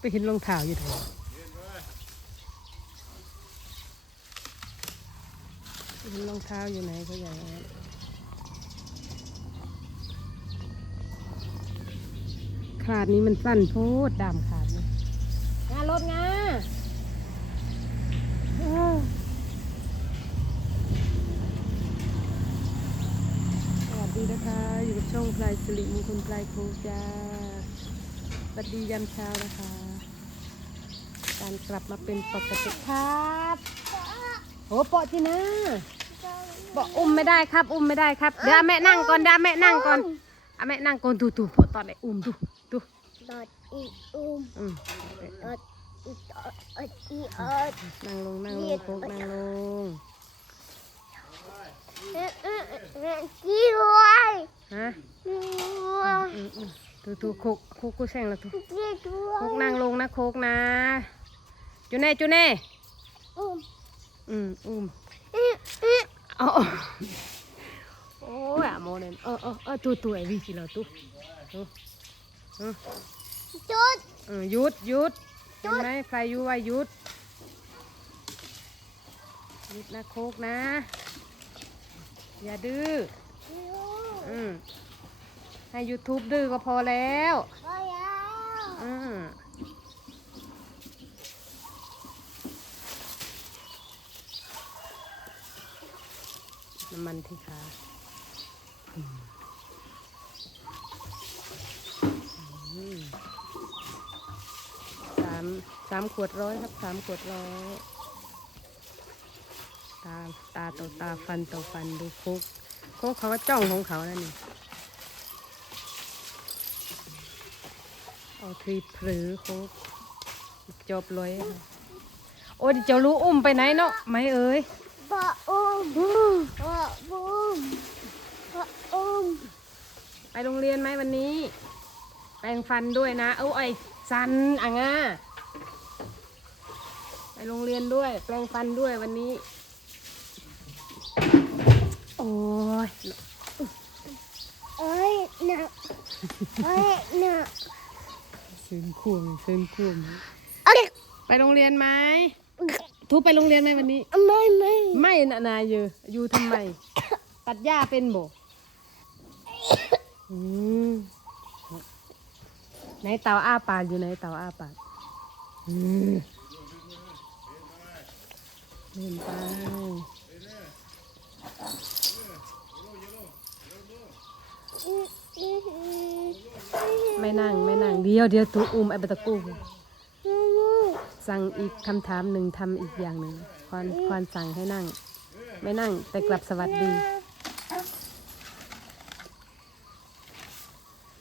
ไปเห็นรองเท้าอยู่ไหนไปเห็นรองเท้าอยู่ไหนก็อย่างนั้นขาดนี้มันสั้นโพดดามขาดนี่งานรถงาเออสวัสดีนะคะ อยู่กับช่องพลายสิริมงคลพลายโคจ้าสวัสดียามเช้านะคะ การกลับมาเป็นปกติครับโอ้เปาะจีนะเปาะอุ้มไม่ได้ครับ อุ้มไม่ได้ครับเดี๋ยวเอาแม่นั่งก่อนเดี๋ยวเอาแม่นั่งก่อนเอาแม่นั่งก่อนดูดูเปาะตอนไหนอุ้มดูดูดอดอีอุ้มอืมดอดอีดอดอดอีอดนั่งลงนั่งลงโคกนั่งลงเอ๊ะเอ๊ะเอ๊ะกี่ด้วยฮะกี่ด้วยอืมอืมดูดูโคกโคกกูแซงแล้วทุกี่ด้วโคยกนั่งลงนะโคกนะ จูเน่จูเน่อุ้มอืมอุ้มเอ๊ะเอ๊ะเอาโอ้ยอะโมเนนเออเออเออตัวตัวไอ้วิสิเราตัวตัวเออจุดเออหยุดหยุดเห็นไหมใครอยู่ว่าหยุดหยุดนะโคกนะ อย่าดื้ออืมให้ YouTube ดื้อก็พอแล้ว พอแล้วอืม น้ำมันที่ขาสามสามขวดร้อยครับสามขวดร้อยตาตาต่อตาฟันต่อฟันดูโคกโคกเขาก็จ้องของเขาแล้วนี่เอาทีพรือโคกจบเลยโอ้ยเจ้ารู้อุ้มไปไหนเนาะไม่เอ่ย ปะอุ้มปะอุ้มปะอุ้มไปโรงเรียนไหมวันนี้ แปรงฟันด้วยนะ เอาไอ้สันอะงาไปโรงเรียนด้วย แปรงฟันด้วยวันนี้ โอ้ยเอ้ยหนักเอ้ยหนักซึนควงซึนควงเอ้ยไปโรงเรียนไหม ทุบไปโรงเรียนไหมวันนี้ ไม่ไม่ไม่นะนายเยอะอยู่ทำไม ตัดหญ้าเป็นบ่อืมไหนเต่าอ้าปากอยู่ไหนเต่าอ้าปากอืมเดินไปไม่นั่งไม่นั่งเดียวเดียวตัวอุ้มไอ้บตะกู สั่งอีกคำถามหนึ่งทำอีกอย่างหนึ่งควานควานสั่งให้นั่ง ไม่นั่งแต่กลับสวัสดี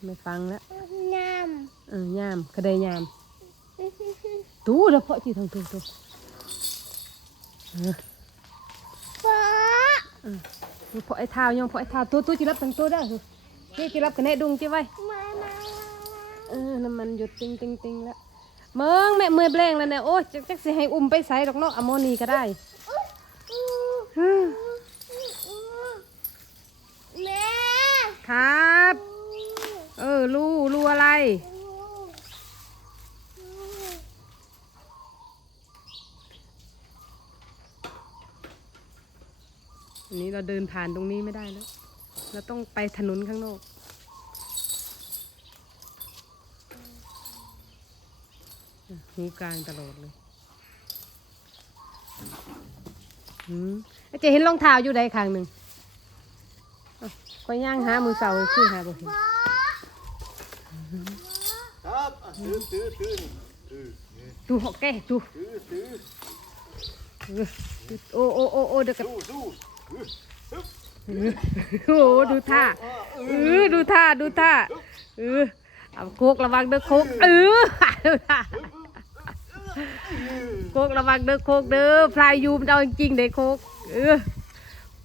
ไม่ฟังแล้วน้เออยามกระไดยามำตู้เดี๋ยวเพาะจีทางตู้ตู้เออฟ้าเออเพาะไอ้เท้ายังเพาะไอ้เท้าตู้ตู้จีรับทางตู้ได้อนี่จีรับกันแน่ดุงจีไว้มามาเออน้ำมันหยุดติงติงติงแล้ว เมืองแม่มือแบลงแล้วเนี่ยโอ้ยจักจักสิให้อุ้มไปใส่ดอกเนาะอะโมนีก็ได้แม่ครับ เออรูรูอะไรอันนี้เราเดินผ่านตรงนี้ไม่ได้แล้ว เราต้องไปถนนข้างนอก หูกลางตลอดเลยอืมจะเห็นรองเท้าอยู่ใดข้างหนึ่งเอ้าก็ย่างหามือเสาคือหาบ่เห็นครับตื้อตื้อตื้อนี่ตื้อนี่ดูหอกแก่ดูตื้อตื้อโอ้โอ้โอ้โอ้เดี๋ยวกันโอ้ดูท่าเออดูท่าดูท่าเออเอาโคกระวังเด้อโคกเออดูท่า โคกระวังเด้อโคกเด้อพลายยูมนเอาจริงเด้อโคกเออ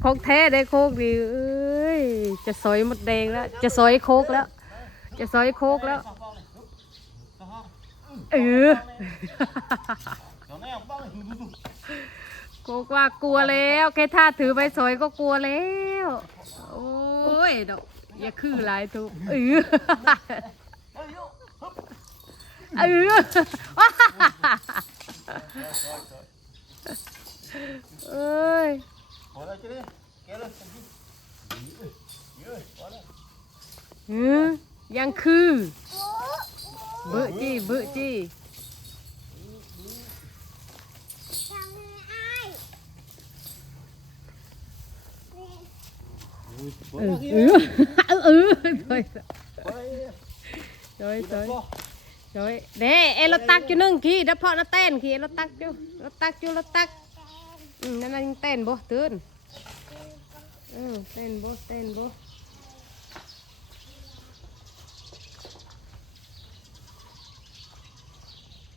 โคกแท้เด้อโคกดิเอ้ยจะสอยหมดแดงแล้ว จะสอยโคกแล้ว จะสอยโคกแล้วเออโกกว่ากลัวแล้วแค่ท่าถือใบสอยก็กลัวแล้วโอ้ยดอกอย่าคือหลายทุกเออ ừ ơi ừ giang khư bự chi bự chi ừ ừ ừ rồi rồi rồi โดยเด้เอรถตักอยู่นึงขี้ดับพอะดัเต้นขี้เรถตักอยู่รถตักอยู่รถตักอืมนั่นนั่นเต้นบ่ตื่นเออเต้นบ่เต้นบ่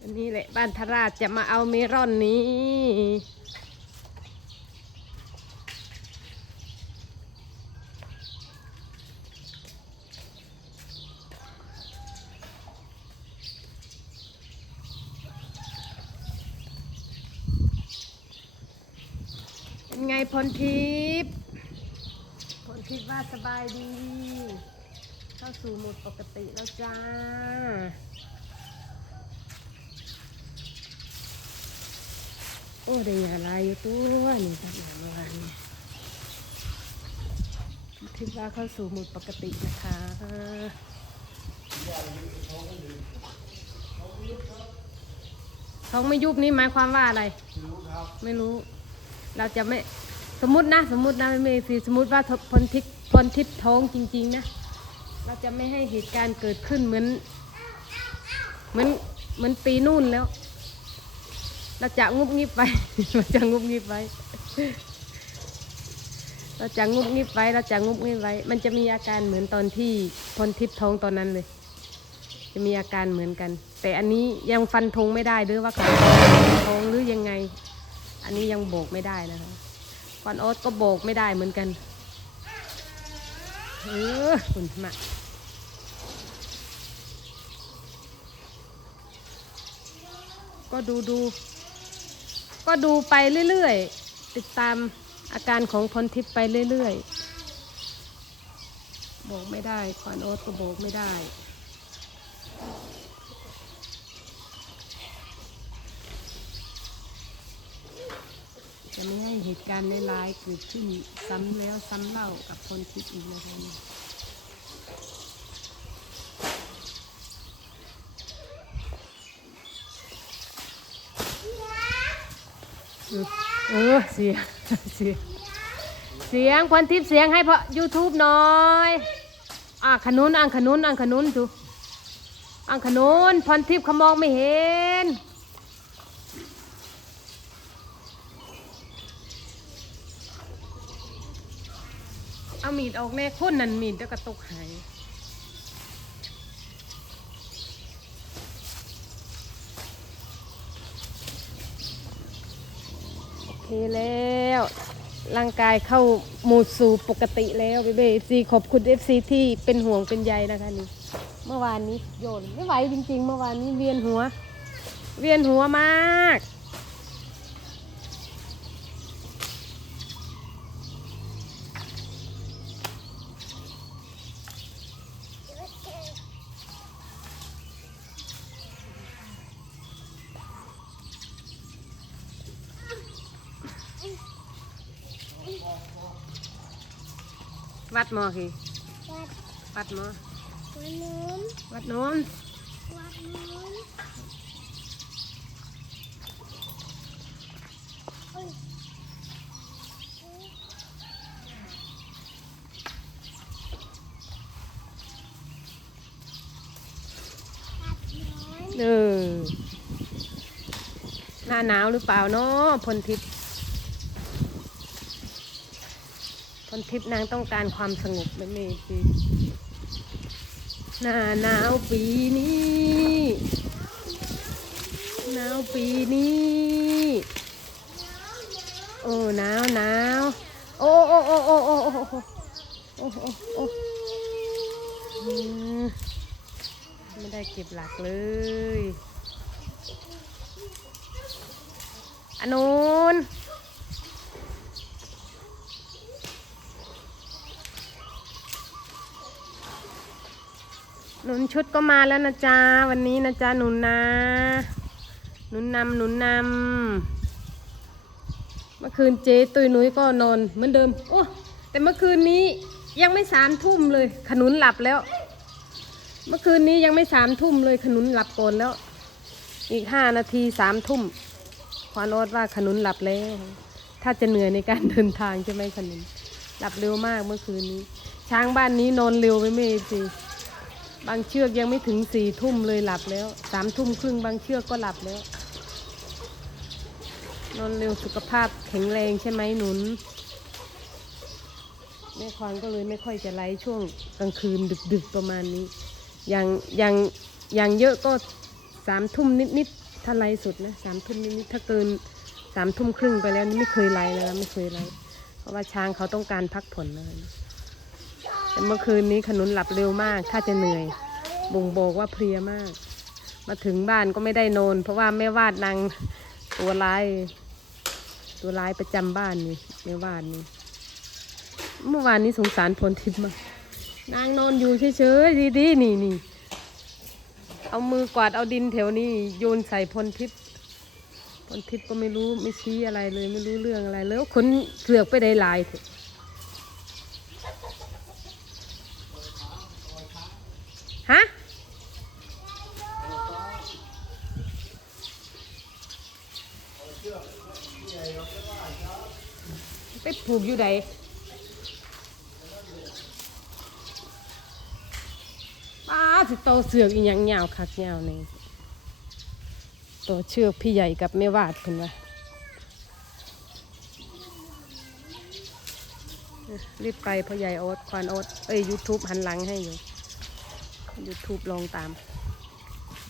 อันนี้แหละบ้านทราชจะมาเอาเมรอนนี้ ไงพลทิพย์พลทิพย์ว่าสบายดี เข้าสู่โหมดปกติแล้วจ้า โอ้ได้ยาลายอยู่ตัวนี่ตัดหนาเมื่อวานเนี่ยพลทิพย์ว่าเข้าสู่โหมดปกตินะคะท้องไม่ยุบนี่หมายความว่าอะไร ไม่รู้เราจะไม่ สมมตินะ สมมตินะไม่มีสิสมมติว่าพลทิพพลทิพท้องจริง ๆ นะ เราจะไม่ให้เหตุการณ์เกิดขึ้นเหมือน เหมือนเหมือนปีนู่นแล้ว เราจะงุบงิบไป เราจะงุบงิบไว้เราจะงุบงิบไว้เราจะงุบงิบไว้ มันจะมีอาการเหมือนตอนที่พลทิพท้องตอนนั้นเลย จะมีอาการเหมือนกัน แต่อันนี้ยังฟันธงไม่ได้ด้วยว่าเขาท้องหรือยังไง อันนี้ยังโบกไม่ได้นะคะ วันโอ๊ตก็โบกไม่ได้เหมือนกัน เออคุณมาก็ดูดู ก็ดูไปเรื่อยๆ ติดตามอาการของพรทิพย์ไปเรื่อยๆ โบกไม่ได้ควันโอ๊ตก็โบกไม่ได้ ไม่ให้เหตุการณ์ร้ายๆเกิดขึ้นซ้ำแล้วซ้ำเล่ากับคนคิดอีกนะคะนี่เออเออเสียงเสียงเสียงควันทิพย์เสียงให้เพราะ YouTube หน่อยอะขนุนอ่างขนุนอ่างขนุนดูอ่างขนุนพรทิพย์เขามองไม่เห็น เอามีดออกแน่คนนั่นมีดแล้วก็ตกหายโอเคแล้วร่างกายเข้าโหมดสู่ปกติแล้วเบเบเอฟซีขอบคุณเอฟซีที่เป็นห่วงเป็นใยนะคะนี่ เมื่อวานนี้โยนไม่ไหวจริง ๆ เมื่อวานนี้เวียนหัว เวียนหัวมาก วัดหมอคือวัดวัดหมอวันนู้นวัดโน้นวัดนู้นเอ้ยเออหน้าหนาวหรือเปล่าเนาะพลทิพย์ พลทิพย์นางต้องการความสงบไม่มีสิหน้าหนาวปีนี้หนาวปีนี้โอ้หนาวหนาวโอ้โอ้โอ้โอ้โอ้โอ้โอ้โอ้โอ้ไม่ได้เก็บหลักเลยอันนู้น หนุนชุดก็มาแล้วนะจ๊ะวันนี้นะจ๊ะหนุนนะ หนุนนำหนุนนำเมื่อคืนเจ๊ตุยนุ้ยก็นอนเหมือนเดิม โอ้แต่เมื่อคืนนี้ยังไม่สามทุ่มเลย ขนุนหลับแล้ว เมื่อคืนนี้ยังไม่สามทุ่มเลย ขนุนหลับก่อนแล้ว อีกห้านาทีสามทุ่มควานอดว่าขนุนหลับแล้ว ถ้าจะเหนื่อยในการเดินทางใช่ไหมขนุนหลับเร็วมากเมื่อคืนนี้ ช้างบ้านนี้นอนเร็วไปไหมสิ บางเชือกยังไม่ถึงสี่ทุ่มเลยหลับแล้วสามทุ่มครึ่งบางเชือกก็หลับแล้ว นอนเร็วสุขภาพแข็งแรงใช่ไหมหนุนแม่ควานก็เลยไม่ค่อยจะไลฟ์ช่วงกลางคืนดึกๆประมาณนี้ อย่างอย่างอย่างเยอะก็สามทุ่มนิดๆถ้าไลฟ์สุดนะสามทุ่มนิดๆถ้าเกินสามทุ่มครึ่งไปแล้วนี่ไม่เคยไลฟ์แล้วไม่เคยไลฟ์เพราะว่าช้างเขาต้องการพักผ่อนนะ แต่เมื่อคืนนี้ขนุนหลับเร็วมากถ้าจะเหนื่อย บ่งบอกว่าเพลียมาก มาถึงบ้านก็ไม่ได้นอน เพราะว่าแม่วาดนางตัวร้ายตัวร้ายประจำบ้านนี่แม่วาดนี่เมื่อวานนี้สงสารพลทิพย์มากนางนอนอยู่เฉยๆดีๆนี่นี่เอามือกวาดเอาดินแถวนี้โยนใส่พลทิพย์พลทิพย์ก็ไม่รู้ไม่ชี้อะไรเลยไม่รู้เรื่องอะไรแล้วขนเสือกไปได้หลายเถอะฮะูกอยู่ไหนป้าสิโตเสือกอีหยังยาวคักยาวนี่ตัวเชือกพี่ใหญ่กับแม่วาดคุณว่ารีบไปพ่อใหญ่โอ๊ตควานโอ๊ตเอ้ยยูทูบหันหลังให้อยู่ยูทูบลองตาม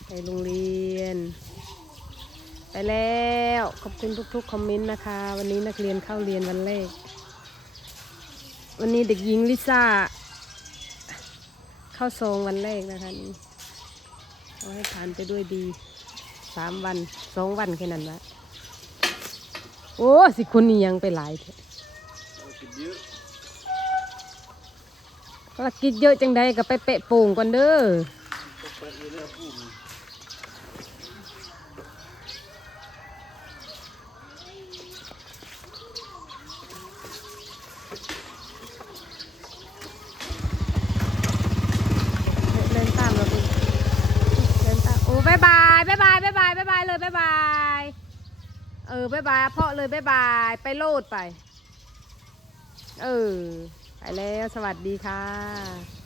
ไปโรงเรียน ไปแล้ว ขอบคุณทุกๆ คอมเมนต์นะคะ วันนี้นักเรียนเข้าเรียนวันแรก วันนี้เด็กหญิงลิซ่า เข้าทรงวันแรกนะคะนี่ขอาให้ผ่านไปด้วยดีสามวันสองวันแค่นั้นละโอ้สิคุณนี่ยังไปหลายเถอะกินเยอะภารกิจเยอะจังใดก็ไปเปะโป่งก่อนเด้อ บายบาย เออบายบายเพาะเลยบายบาย ไปโลดไป เออ ไปแล้ว สวัสดีค่ะ